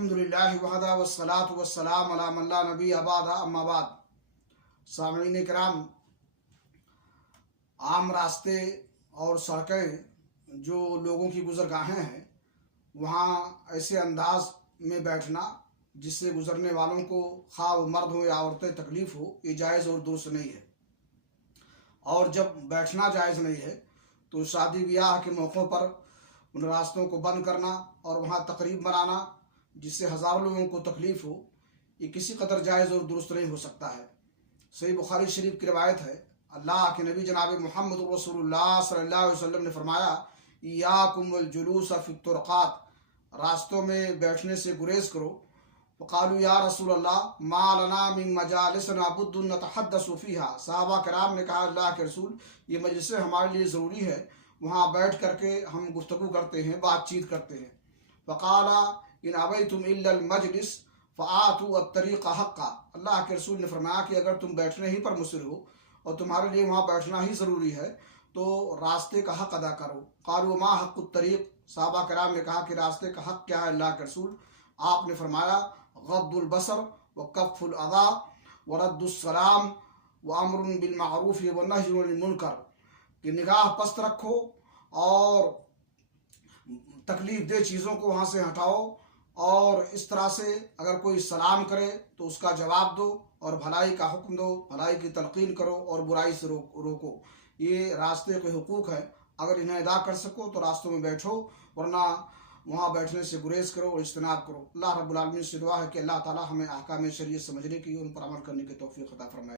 अल्हम्दुलिल्लाहि वहदा वस्सलातु वस्सलाम अला मन ला नबी अबादा अम्मा बाद। सामईन किराम, आम रास्ते और सड़कें जो लोगों की गुजरगाहें हैं, वहाँ ऐसे अंदाज में बैठना जिससे गुजरने वालों को, खा वो मर्द हो या औरतें, तकलीफ़ हो, ये जायज़ और दुरुस्त नहीं है। और जब बैठना जायज़ नहीं है तो शादी ब्याह के मौक़ों पर उन रास्तों को बंद करना और वहाँ तकरीब बनाना जिससे हज़ारों लोगों को तकलीफ़ हो, ये किसी कदर जायज़ और दुरुस्त नहीं हो सकता है। सही बुखारी शरीफ की रवायत है, अल्लाह के नबी जनाब मोहम्मद रसूलुल्लाह सल्लल्लाहु अलैहि वसल्लम ने फरमाया, इय्याकुम वल जुलूस फी तुरक़ात, रास्तों में बैठने से गुरेज करो। फ़क़ालू या रसूलल्लाह मा लना मिन मजालिसिना बुद्दुन नतहद्दसु फ़ीहा। सहाबा कराम ने कहा, अल्लाह के रसूल, ये मजलिसें हमारे लिए ज़रूरी है, वहाँ बैठ करके हम गुफ्तगू करते हैं, बातचीत करते हैं। फ़क़ाला इन अबैतुम इल्लल मजलिस फ़आतू अत्तरीक़ हक़्क़ा। अल्लाह के रसूल ने फरमाया कि अगर तुम बैठने ही पर मुसिर हो और तुम्हारे लिए वहाँ बैठना ही ज़रूरी है तो रास्ते का हक़ अदा करो। क़ालू मा हक़्क़ुत तरीक़। सहाबा कराम ने कहा कि रास्ते का हक़ क्या है अल्लाह के रसूल? आपने फरमाया, गद्दुल बसर व कफ़्फ़ुल अज़ा व रद्दुस सलाम व अम्रुन बिल मारूफ़ व नह्युन अनिल मुनकर, कि निगाह पस्त रखो और तकलीफ़ दे चीज़ों को वहाँ से हटाओ, और इस तरह से अगर कोई सलाम करे तो उसका जवाब दो और भलाई का हुक्म दो, भलाई की तलक़ीन करो और बुराई से रोको। ये रास्ते के हुकूक हैं, अगर इन्हें अदा कर सको तो रास्तों में बैठो, वरना वहाँ बैठने से गुरेज करो और इज्तनाब करो। अल्लाह रब्बुल आलमीन से दुआ है कि अल्लाह ताला हमें अहकाम शरीयत समझने की, उन पर अमल करने की तौफीक अता फरमाए।